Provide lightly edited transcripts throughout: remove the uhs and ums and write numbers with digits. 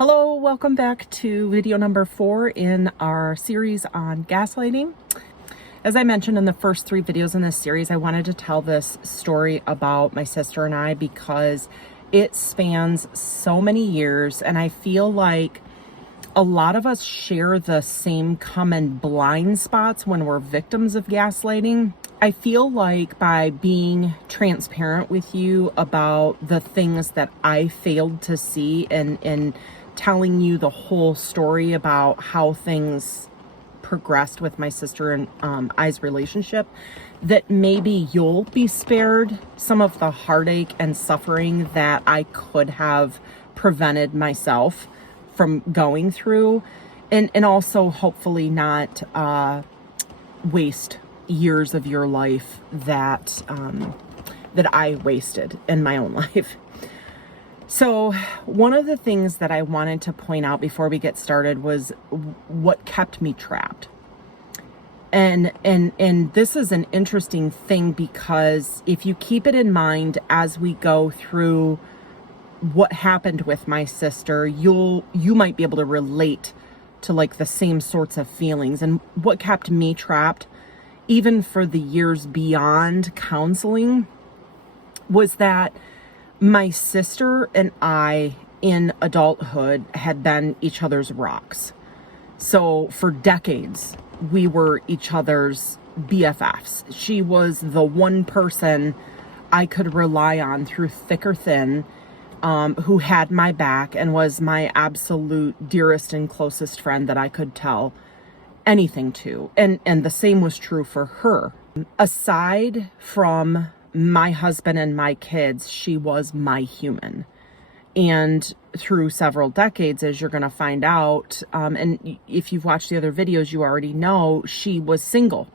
Hello, welcome back to video number 4 in our series on gaslighting. As I mentioned in the first 3 videos in this series, I wanted to tell this story about my sister and I because it spans so many years, and I feel like a lot of us share the same common blind spots when we're victims of gaslighting. I feel like by being transparent with you about the things that I failed to see and telling you the whole story about how things progressed with my sister and I's relationship, that maybe you'll be spared some of the heartache and suffering that I could have prevented myself from going through, and also hopefully not waste years of your life that I wasted in my own life. So one of the things that I wanted to point out before we get started was what kept me trapped. And this is an interesting thing because if you keep it in mind as we go through what happened with my sister, you might be able to relate to like the same sorts of feelings. And what kept me trapped, even for the years beyond counseling, was that my sister and I in adulthood had been each other's rocks. So for decades, we were each other's BFFs. She was the one person I could rely on through thick or thin, who had my back and was my absolute dearest and closest friend that I could tell anything to. And the same was true for her. Aside from my husband and my kids, she was my human. And through several decades, as you're going to find out, and if you've watched the other videos, you already know, she was single.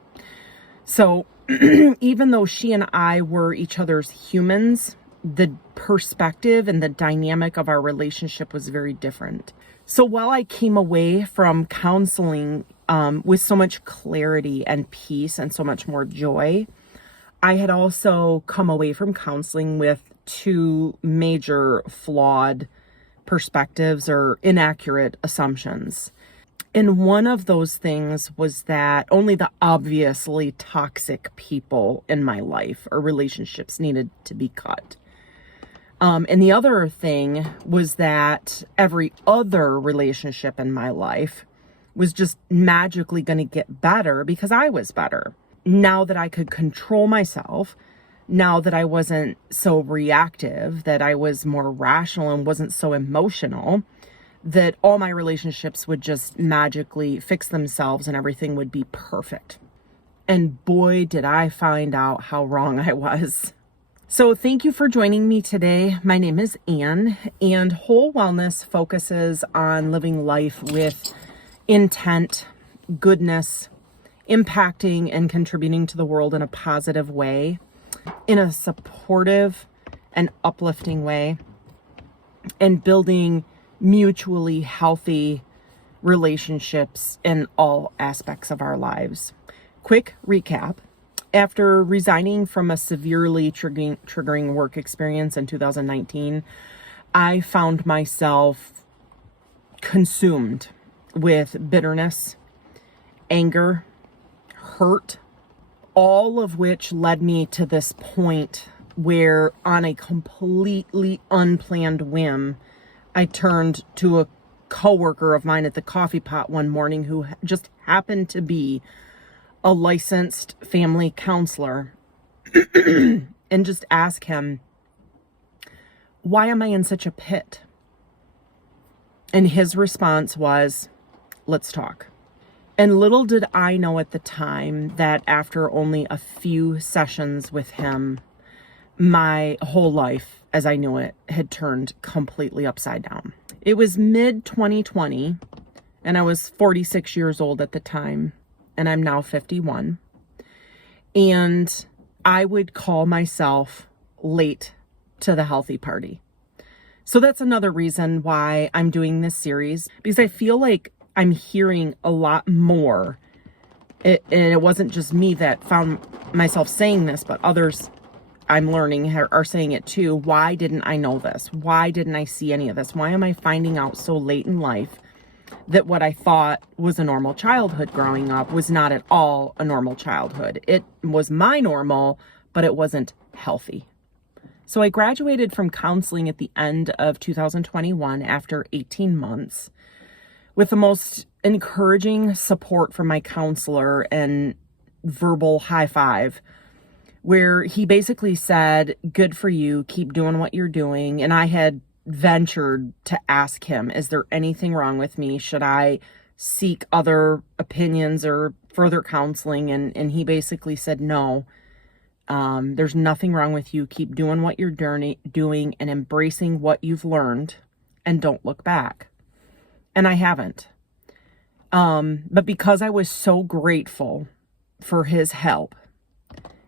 So even though she and I were each other's humans, the perspective and the dynamic of our relationship was very different. So while I came away from counseling with so much clarity and peace and so much more joy, I had also come away from counseling with 2 major flawed perspectives or inaccurate assumptions. And one of those things was that only the obviously toxic people in my life or relationships needed to be cut. And the other thing was that every other relationship in my life was just magically going to get better because I was better. Now that I could control myself, now that I wasn't so reactive, that I was more rational and wasn't so emotional, that all my relationships would just magically fix themselves and everything would be perfect. And boy, did I find out how wrong I was. So thank you for joining me today. My name is Anne, and Whole Wellness focuses on living life with intent, goodness, impacting and contributing to the world in a positive way, in a supportive and uplifting way, and building mutually healthy relationships in all aspects of our lives. Quick recap. After resigning from a severely triggering work experience in 2019, I found myself consumed with bitterness, anger, hurt, all of which led me to this point where, on a completely unplanned whim, I turned to a coworker of mine at the coffee pot one morning who just happened to be a licensed family counselor and just asked him, why am I in such a pit? And his response was, let's talk. And little did I know at the time that after only a few sessions with him, my whole life as I knew it had turned completely upside down. It was mid-2020, and I was 46 years old at the time, and I'm now 51. And I would call myself late to the healthy party. So that's another reason why I'm doing this series, because I feel like I'm hearing a lot more. And it wasn't just me that found myself saying this, but others I'm learning are saying it too. Why didn't I know this? Why didn't I see any of this? Why am I finding out so late in life that what I thought was a normal childhood growing up was not at all a normal childhood? It was my normal, but it wasn't healthy. So I graduated from counseling at the end of 2021 after 18 months with the most encouraging support from my counselor and verbal high five, where he basically said, good for you, keep doing what you're doing. And I had ventured to ask him, is there anything wrong with me? Should I seek other opinions or further counseling? And he basically said, no, there's nothing wrong with you. Keep doing what you're doing and embracing what you've learned, and don't look back. And I haven't. But because I was so grateful for his help,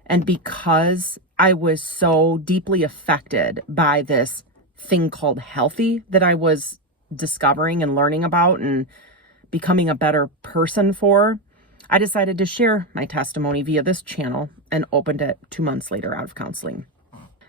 and because I was so deeply affected by this thing called healthy that I was discovering and learning about and becoming a better person for, I decided to share my testimony via this channel and opened it 2 months later out of counseling.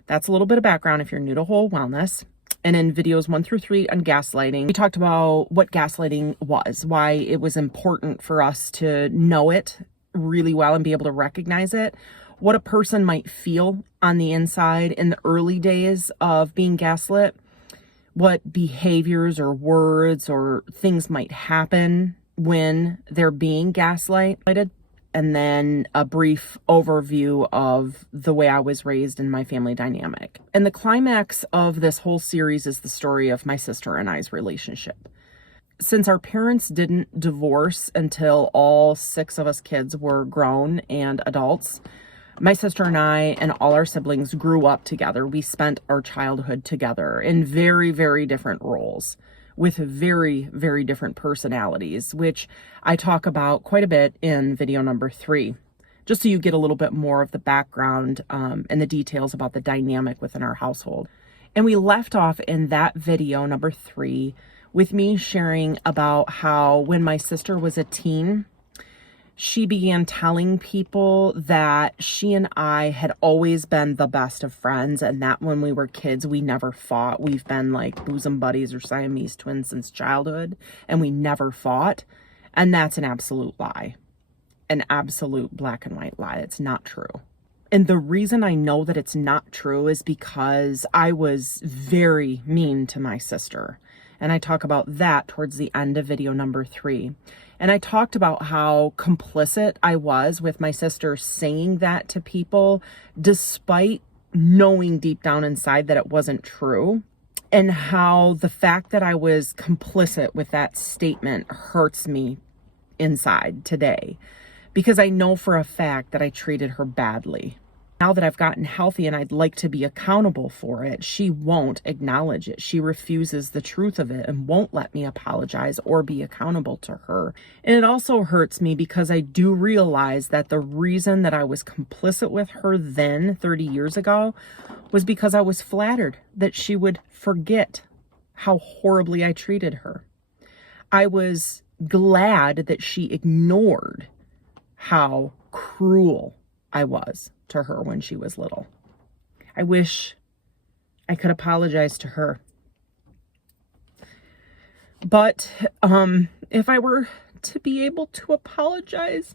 That's a little bit of background if you're new to whole wellness. And in videos 1 through 3 on gaslighting, we talked about what gaslighting was, why it was important for us to know it really well and be able to recognize it, what a person might feel on the inside in the early days of being gaslit, what behaviors or words or things might happen when they're being gaslighted, and then a brief overview of the way I was raised in my family dynamic. And the climax of this whole series is the story of my sister and I's relationship. Since our parents didn't divorce until all 6 of us kids were grown and adults, my sister and I and all our siblings grew up together. We spent our childhood together in very, very different roles with very, very different personalities, which I talk about quite a bit in video number 3, just so you get a little bit more of the background and the details about the dynamic within our household. And we left off in that video number 3 with me sharing about how when my sister was a teen, she began telling people that she and I had always been the best of friends, and that when we were kids, we never fought. We've been like bosom buddies or Siamese twins since childhood, and we never fought. And that's an absolute lie, an absolute black and white lie. It's not true. And the reason I know that it's not true is because I was very mean to my sister. And I talk about that towards the end of video number 3. And I talked about how complicit I was with my sister saying that to people, despite knowing deep down inside that it wasn't true. And how the fact that I was complicit with that statement hurts me inside today, because I know for a fact that I treated her badly. Now that I've gotten healthy and I'd like to be accountable for it, she won't acknowledge it. She refuses the truth of it and won't let me apologize or be accountable to her. And it also hurts me because I do realize that the reason that I was complicit with her then, 30 years ago, was because I was flattered that she would forget how horribly I treated her. I was glad that she ignored how cruel I was to her when she was little. I wish I could apologize to her. But if I were to be able to apologize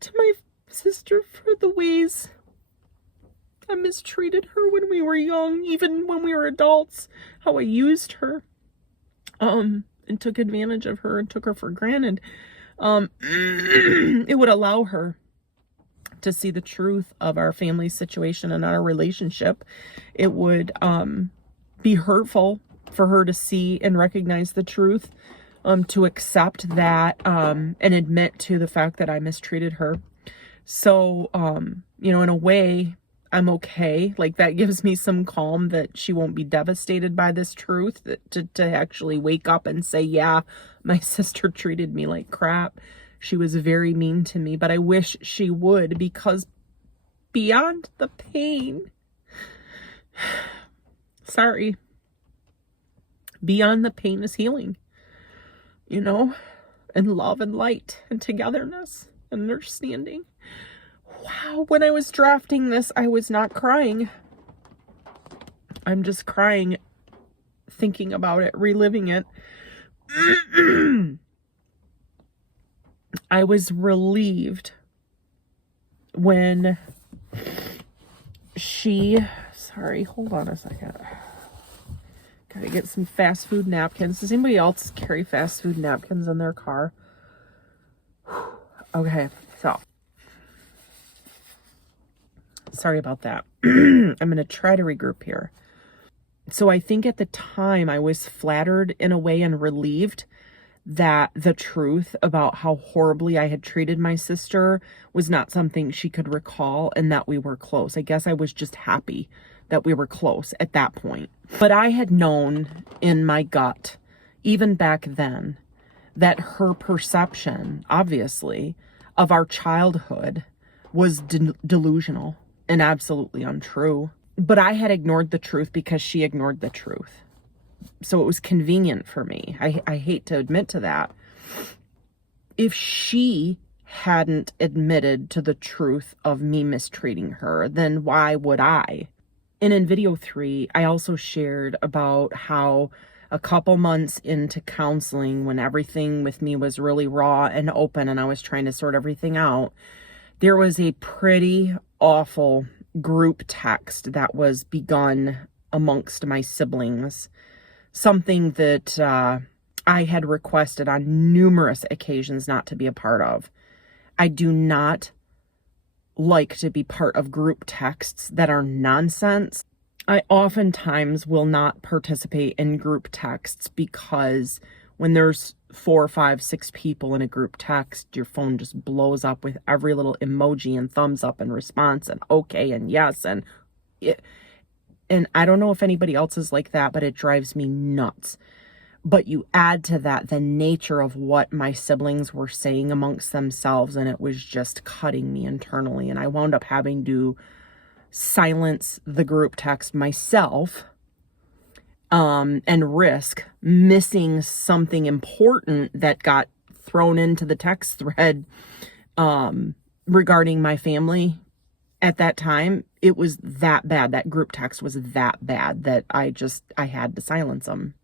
to my sister for the ways I mistreated her when we were young, even when we were adults, how I used her and took advantage of her and took her for granted, it would allow her to see the truth of our family situation and our relationship. It would be hurtful for her to see and recognize the truth, to accept that and admit to the fact that I mistreated her. So, in a way, I'm okay. Like, that gives me some calm that she won't be devastated by this truth, that to actually wake up and say, yeah, my sister treated me like crap. She was very mean to me, but I wish she would, because beyond the pain, beyond the pain is healing, and love and light and togetherness and understanding. wow, when I was drafting this, I was not crying. I'm just crying thinking about it, reliving it. I was relieved when sorry, hold on a second. Gotta get some fast food napkins. Does anybody else carry fast food napkins in their car? Okay, so. Sorry about that. I'm going to try to regroup here. So I think at the time I was flattered in a way and relieved that the truth about how horribly I had treated my sister was not something she could recall and that we were close. I guess I was just happy that we were close at that point. But I had known in my gut, even back then, that her perception, obviously, of our childhood was delusional and absolutely untrue. But I had ignored the truth because she ignored the truth. So it was convenient for me. I hate to admit to that. If she hadn't admitted to the truth of me mistreating her, then why would I? And in video 3, I also shared about how a couple months into counseling, when everything with me was really raw and open and I was trying to sort everything out, there was a pretty awful group text that was begun amongst my siblings. Something that I had requested on numerous occasions not to be a part of. I do not like to be part of group texts that are nonsense. I oftentimes will not participate in group texts because when there's 4, 5, 6 people in a group text, your phone just blows up with every little emoji and thumbs up and response and okay and yes. And I don't know if anybody else is like that, but it drives me nuts. But you add to that the nature of what my siblings were saying amongst themselves, and it was just cutting me internally. And I wound up having to silence the group text myself, and risk missing something important that got thrown into the text thread regarding my family. At that time, it was that bad. That group text was that bad that I had to silence them.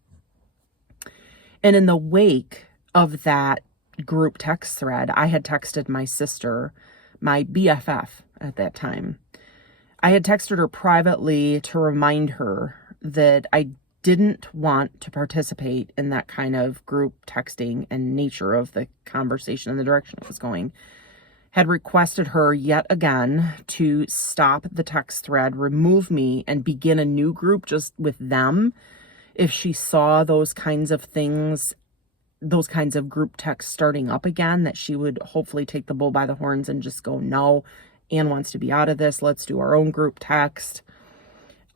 And in the wake of that group text thread, I had texted my sister, my BFF at that time. I had texted her privately to remind her that I didn't want to participate in that kind of group texting and nature of the conversation and the direction it was going. Had requested her yet again to stop the text thread, remove me, and begin a new group just with them. If she saw those kinds of things, those kinds of group texts starting up again, that she would hopefully take the bull by the horns and just go, no, Anne wants to be out of this. Let's do our own group text.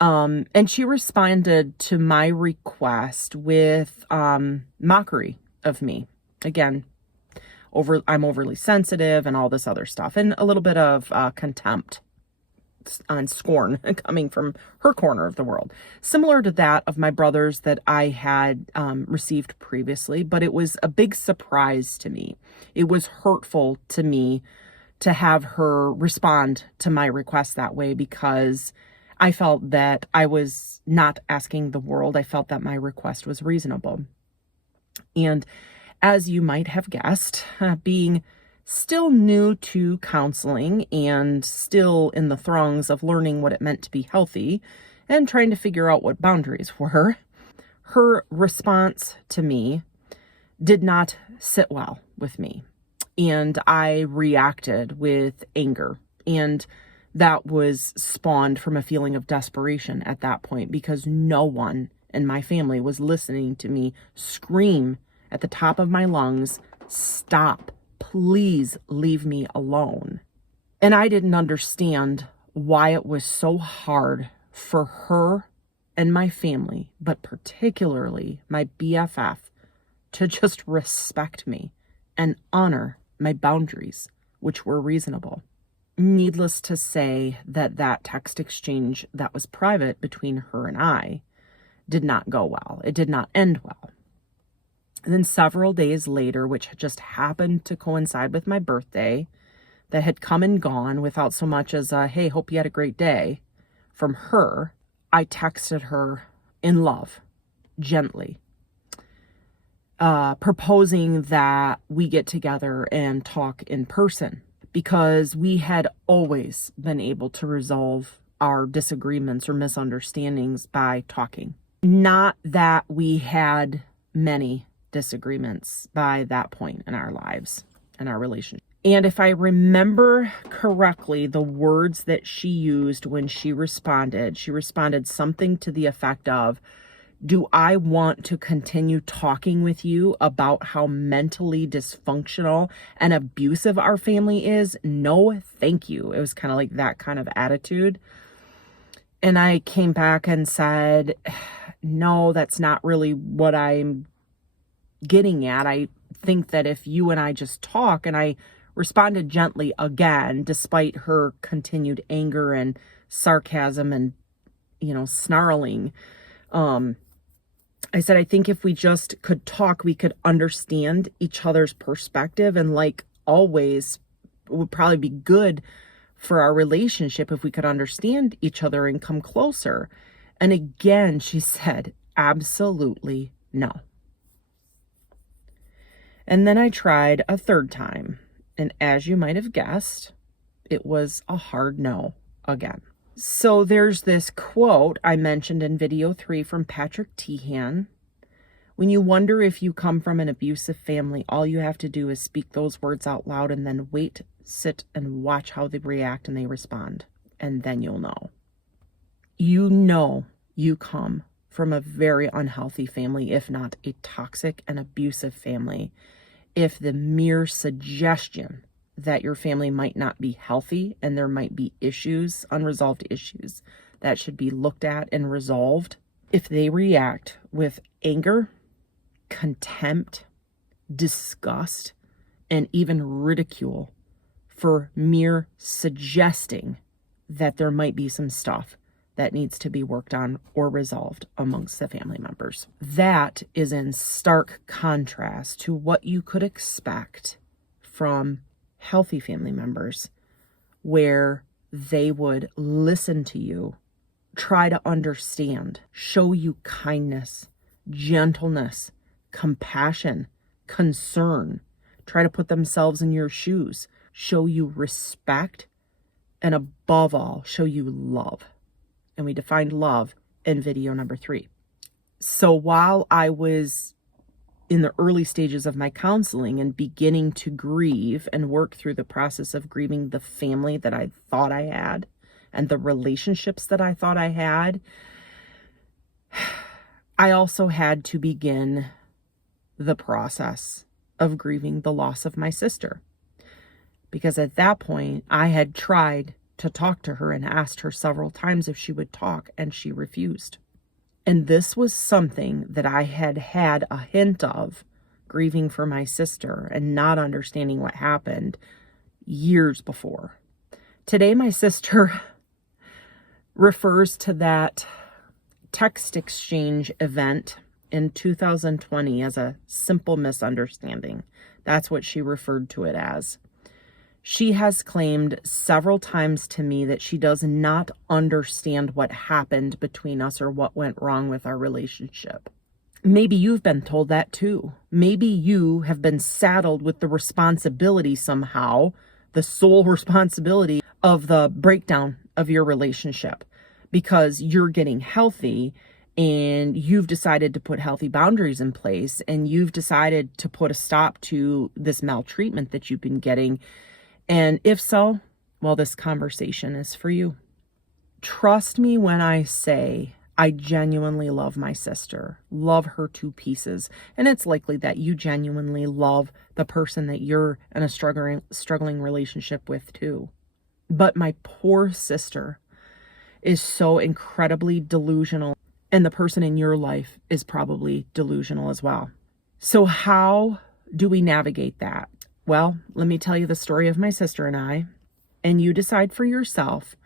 And she responded to my request with mockery of me. Again, I'm overly sensitive and all this other stuff, and a little bit of contempt and scorn coming from her corner of the world, similar to that of my brothers that I had received previously. But it was a big surprise to me. It was hurtful to me to have her respond to my request that way, because I felt that I was not asking the world. I felt that my request was reasonable. And as you might have guessed, being still new to counseling and still in the throngs of learning what it meant to be healthy and trying to figure out what boundaries were, her response to me did not sit well with me. And I reacted with anger. And that was spawned from a feeling of desperation at that point, because no one in my family was listening to me scream at the top of my lungs, "Stop, please leave me alone." And I didn't understand why it was so hard for her and my family, but particularly my BFF, to just respect me and honor my boundaries, which were reasonable. Needless to say that text exchange that was private between her and I did not go well. It did not end well. And then several days later, which just happened to coincide with my birthday, that had come and gone without so much as a, hey, hope you had a great day from her, I texted her in love, gently, proposing that we get together and talk in person, because we had always been able to resolve our disagreements or misunderstandings by talking. Not that we had many disagreements by that point in our lives and our relationship. And if I remember correctly, the words that she used when she responded something to the effect of, do I want to continue talking with you about how mentally dysfunctional and abusive our family is? No, thank you. It was kind of like that kind of attitude. And I came back and said, no, that's not really what I'm getting at. I think that if you and I just talk, and I responded gently again, despite her continued anger and sarcasm and, snarling. I said, I think if we just could talk, we could understand each other's perspective. And like always, it would probably be good for our relationship if we could understand each other and come closer. And again, she said, absolutely no. And then I tried a third time. And as you might have guessed, it was a hard no again. So there's this quote I mentioned in video 3 from Patrick Teahan. When you wonder if you come from an abusive family, all you have to do is speak those words out loud and then wait, sit, and watch how they react and they respond. And then you'll know. You know you come from a very unhealthy family, if not a toxic and abusive family, if the mere suggestion that your family might not be healthy and there might be issues, unresolved issues that should be looked at and resolved, if they react with anger, contempt, disgust, and even ridicule for mere suggesting that there might be some stuff that needs to be worked on or resolved amongst the family members. That is in stark contrast to what you could expect from healthy family members, where they would listen to you, try to understand, show you kindness, gentleness, compassion, concern, try to put themselves in your shoes, show you respect, and above all, show you love. And we defined love in video number 3. So while I was in the early stages of my counseling and beginning to grieve and work through the process of grieving the family that I thought I had and the relationships that I thought I had, I also had to begin the process of grieving the loss of my sister. Because at that point, I had tried to talk to her and asked her several times if she would talk, and she refused. And this was something that I had had a hint of, grieving for my sister and not understanding what happened years before. Today, my sister refers to that text exchange event in 2020 as a simple misunderstanding. That's what she referred to it as. She has claimed several times to me that she does not understand what happened between us or what went wrong with our relationship. Maybe you've been told that too. Maybe you have been saddled with the responsibility somehow, the sole responsibility of the breakdown of your relationship, because you're getting healthy and you've decided to put healthy boundaries in place, and you've decided to put a stop to this maltreatment that you've been getting. And if so, well, this conversation is for you. Trust me when I say I genuinely love my sister, love her to pieces. And it's likely that you genuinely love the person that you're in a struggling relationship with too. But my poor sister is so incredibly delusional, and the person in your life is probably delusional as well. So how do we navigate that? Well, let me tell you the story of my sister and I, and you decide for yourself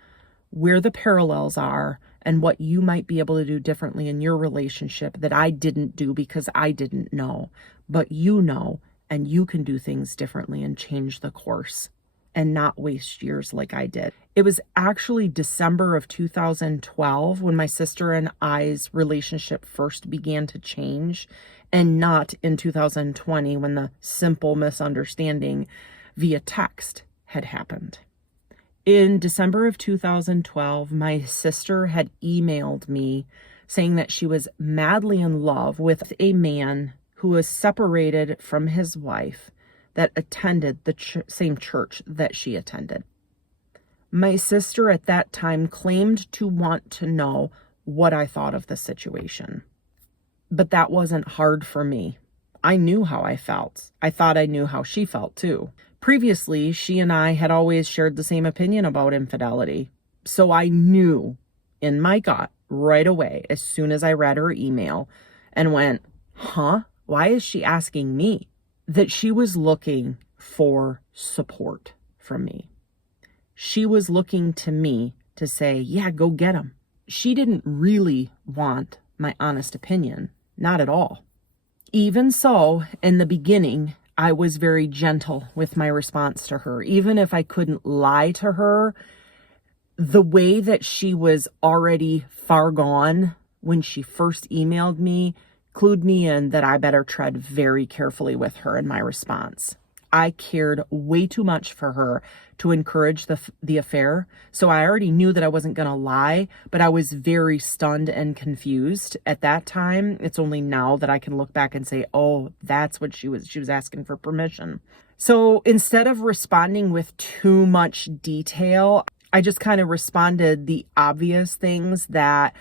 where the parallels are and what you might be able to do differently in your relationship that I didn't do because I didn't know. But you know, and you can do things differently and change the course and not waste years like I did. It was actually December of 2012 when my sister and I's relationship first began to change, and not in 2020 when the simple misunderstanding via text had happened. In December of 2012, my sister had emailed me saying that she was madly in love with a man who was separated from his wife that attended the same church that she attended. My sister at that time claimed to want to know what I thought of the situation. But that wasn't hard for me. I knew how I felt. I thought I knew how she felt too. Previously, she and I had always shared the same opinion about infidelity. So I knew in my gut right away, as soon as I read her email, and went, why is she asking me? That she was looking for support from me. She was looking to me to say, yeah, go get him. She didn't really want my honest opinion, not at all. Even so, in the beginning, I was very gentle with my response to her. Even if I couldn't lie to her, the way that she was already far gone when she first emailed me clued me in that I better tread very carefully with her in my response. I cared way too much for her to encourage the affair, so I already knew that I wasn't going to lie, but I was very stunned and confused at that time. It's only now that I can look back and say, oh, that's what she was asking for permission. So instead of responding with too much detail, I just kind of responded the obvious things that,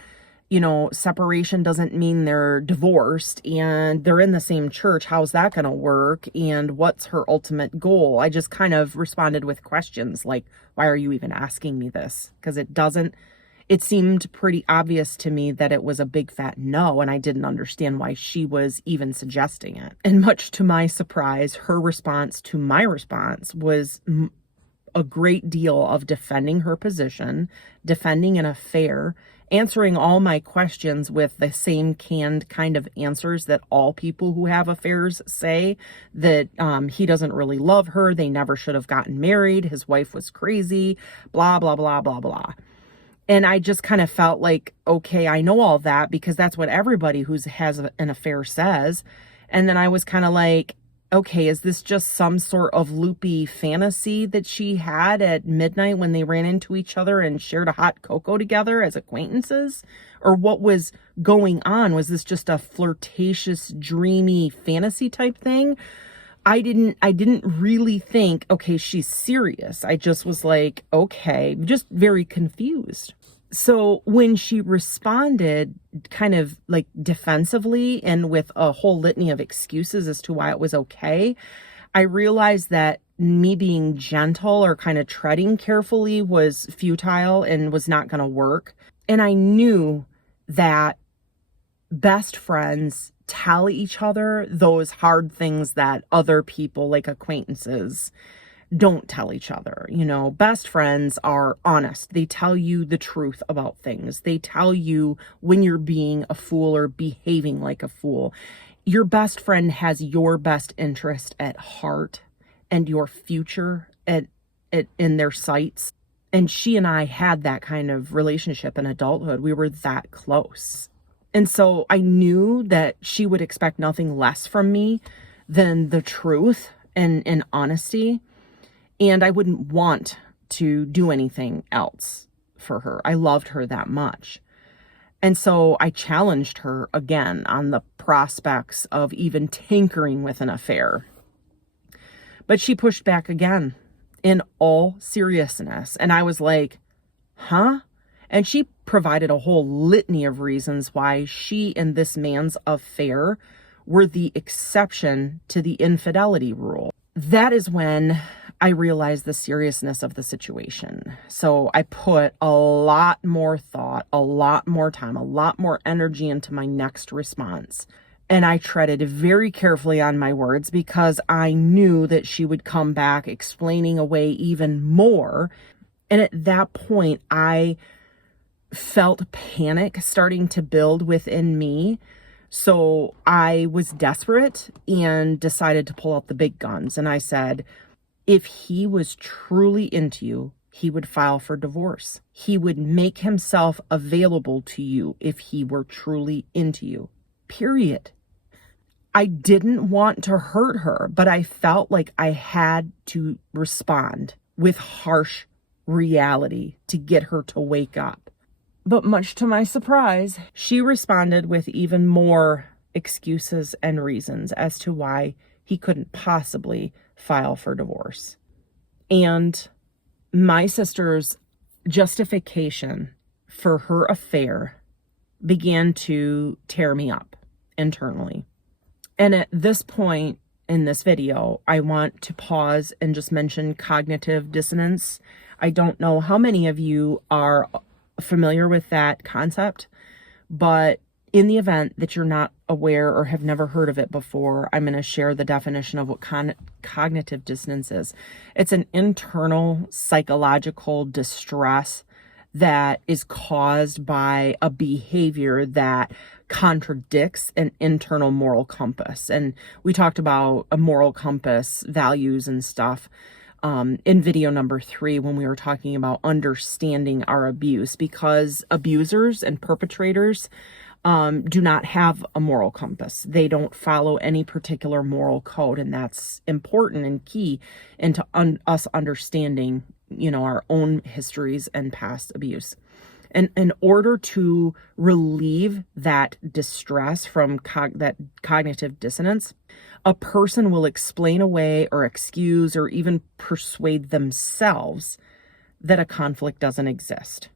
separation doesn't mean they're divorced and they're in the same church. How's that going to work? And what's her ultimate goal? I just kind of responded with questions like, why are you even asking me this? Because it seemed pretty obvious to me that it was a big fat no, and I didn't understand why she was even suggesting it. And much to my surprise, her response to my response was a great deal of defending her position, defending an affair, answering all my questions with the same canned kind of answers that all people who have affairs say, that he doesn't really love her, they never should have gotten married, his wife was crazy, blah, blah, blah, blah, blah. And I just kind of felt like, okay, I know all that because that's what everybody who has an affair says. And then I was kind of like, okay, is this just some sort of loopy fantasy that she had at midnight when they ran into each other and shared a hot cocoa together as acquaintances? Or what was going on? Was this just a flirtatious, dreamy fantasy type thing? I didn't really think, okay, she's serious. I just was like, okay, just very confused. So when she responded kind of like defensively and with a whole litany of excuses as to why it was okay, I realized that me being gentle or kind of treading carefully was futile and was not going to work. And I knew that best friends tell each other those hard things that other people, like acquaintances, don't tell each other. Best friends are honest. They tell you the truth about things. They tell you when you're being a fool or behaving like a fool. Your best friend has your best interest at heart and your future in their sights. And she and I had that kind of relationship in adulthood. We were that close. And so I knew that she would expect nothing less from me than the truth and honesty. And I wouldn't want to do anything else for her. I loved her that much. And so I challenged her again on the prospects of even tinkering with an affair. But she pushed back again in all seriousness. And I was like, huh? And she provided a whole litany of reasons why she and this man's affair were the exception to the infidelity rule. That is when I realized the seriousness of the situation. So I put a lot more thought, a lot more time, a lot more energy into my next response. And I treaded very carefully on my words because I knew that she would come back explaining away even more. And at that point, I felt panic starting to build within me. So I was desperate and decided to pull out the big guns. And I said, If he was truly into you, he would file for divorce. He would make himself available to you if he were truly into you. Period. I didn't want to hurt her, but I felt like I had to respond with harsh reality to get her to wake up. But much to my surprise, she responded with even more excuses and reasons as to why he couldn't possibly file for divorce. And my sister's justification for her affair began to tear me up internally. And at this point in this video, I want to pause and just mention cognitive dissonance. I don't know how many of you are familiar with that concept, but in the event that you're not aware or have never heard of it before, I'm going to share the definition of what cognitive dissonance is. It's an internal psychological distress that is caused by a behavior that contradicts an internal moral compass. And we talked about a moral compass, values and stuff in video number 3 when we were talking about understanding our abuse, because abusers and perpetrators do not have a moral compass. They don't follow any particular moral code, and that's important and key into us understanding, our own histories and past abuse. And in order to relieve that distress from that cognitive dissonance, a person will explain away or excuse or even persuade themselves that a conflict doesn't exist.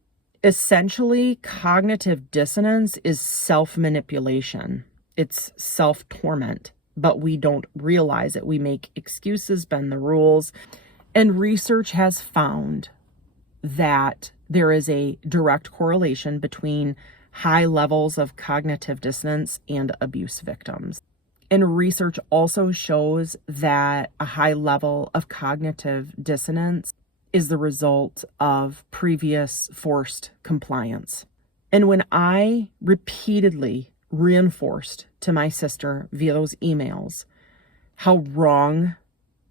Essentially, cognitive dissonance is self-manipulation. It's self-torment, but we don't realize it. We make excuses, bend the rules, and research has found that there is a direct correlation between high levels of cognitive dissonance and abuse victims. And research also shows that a high level of cognitive dissonance is the result of previous forced compliance. And when I repeatedly reinforced to my sister via those emails how wrong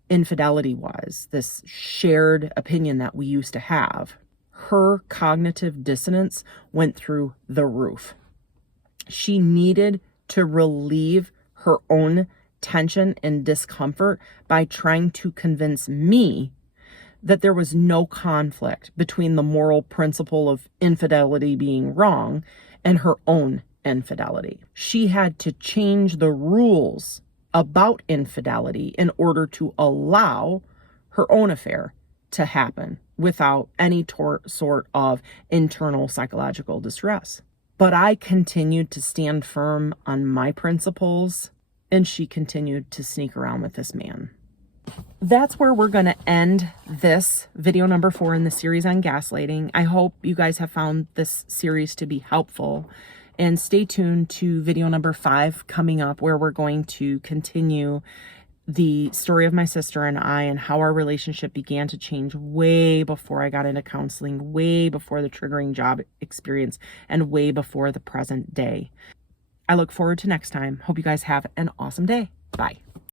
infidelity was, this shared opinion that we used to have, her cognitive dissonance went through the roof. She needed to relieve her own tension and discomfort by trying to convince me that there was no conflict between the moral principle of infidelity being wrong and her own infidelity. She had to change the rules about infidelity in order to allow her own affair to happen without any sort of internal psychological distress. But I continued to stand firm on my principles, and she continued to sneak around with this man. That's where we're going to end this video number 4 in the series on gaslighting. I hope you guys have found this series to be helpful, and stay tuned to video number 5 coming up, where we're going to continue the story of my sister and I and how our relationship began to change way before I got into counseling, way before the triggering job experience, and way before the present day. I look forward to next time. Hope you guys have an awesome day. Bye.